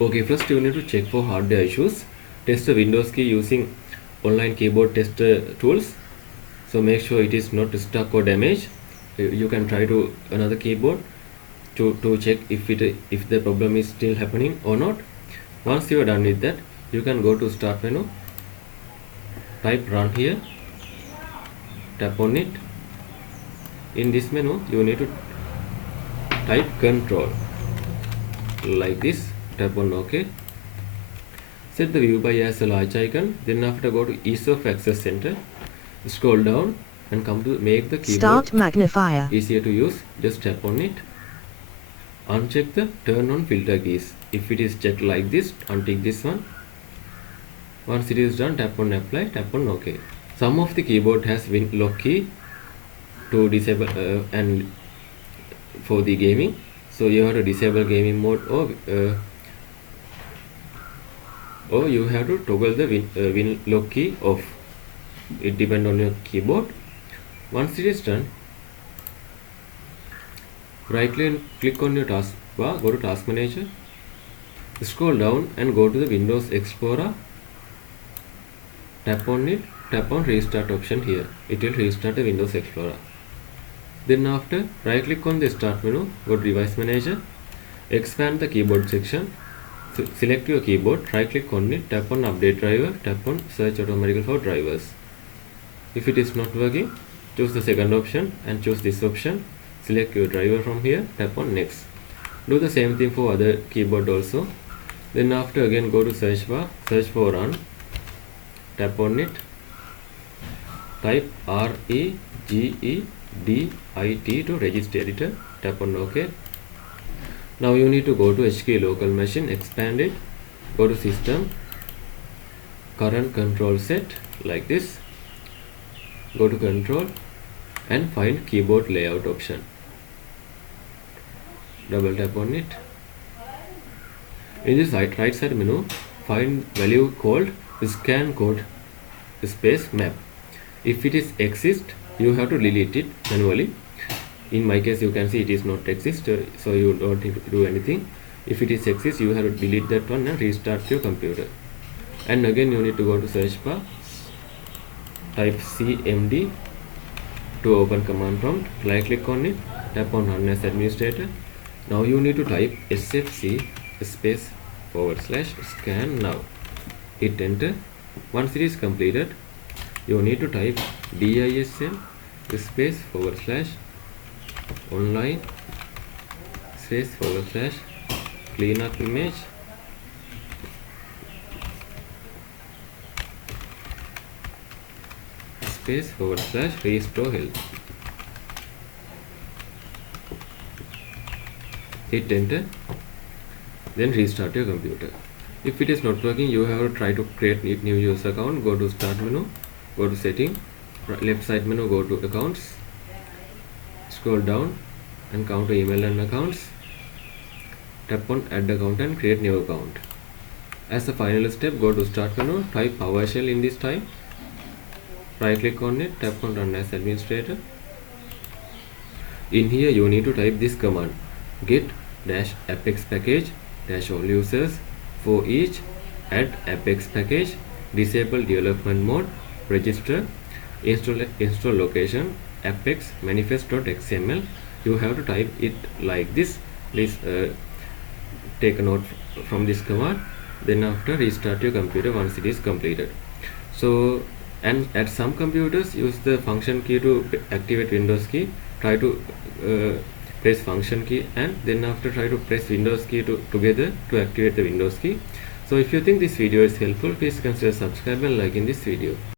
Okay, first you need to check for hardware issues. Test the Windows key using online keyboard tester tools. So make sure it is not stuck or damaged. You can try to another keyboard to check if the problem is still happening or not. Once you are done with that, you can go to start menu, type run here, tap on it. In this menu you need to type control like this, tap on OK. Set the view by as a large icon, then after go to ease of access center, scroll down and come to make the keyboard Start magnifier. easier to use. Just tap on it. Uncheck the turn on filter keys. If it is checked like this, untick this one. Once it is done, tap on apply, tap on OK. Some of the keyboard has win lock key to disable and for the gaming, so you have to disable gaming mode, or you have to toggle the win lock key off. It depends on your keyboard. Once it is done, right click on your taskbar, go to task manager, scroll down and go to the Windows Explorer, tap on it, tap on restart option here. It will restart the Windows Explorer. Then after, right click on the start menu, go to device manager, expand the keyboard section, select your keyboard, right click on it, tap on update driver, tap on search automatically for drivers. If it is not working, choose the second option and choose this option, select your driver from here, tap on next. Do the same thing for other keyboard also. Then after, again go to search bar, search for run, tap on it, type REGEDIT to Registry editor, tap on OK. Now you need to go to HK local machine, expand it, go to system, current control set like this, go to control and find keyboard layout option, double tap on it. In this right side menu, find value called scan code space map. If it is exist, you have to delete it manually. In my case, you can see it is not exist, so you don't need to do anything. If it is exist, you have to delete that one and restart your computer. And again you need to go to search bar, type cmd to open command prompt, right click on it, tap on run as administrator. Now you need to type sfc space / scan now, hit enter. Once it is completed, you need to type dism space / online space / cleanup image space / restore health. Hit enter, then restart your computer. If it is not working, you have to try to create new user account. Go to start menu, go to setting, left side menu, go to accounts, scroll down and count to email and accounts, tap on add account and create new account. As a final step, go to start menu, type PowerShell in this time, right click on it, tap on run as administrator. In here you need to type this command, get -apex package -all users for each, add apex package, disable development mode, register, install location, apex manifest.xml. You have to type it like this. Please take a note from this command. Then after, restart your computer once it is completed. So, and at some computers use the function key to activate Windows key. Try to press function key and then after try to press Windows key together to activate the Windows key. So if you think this video is helpful, please consider subscribe and liking this video.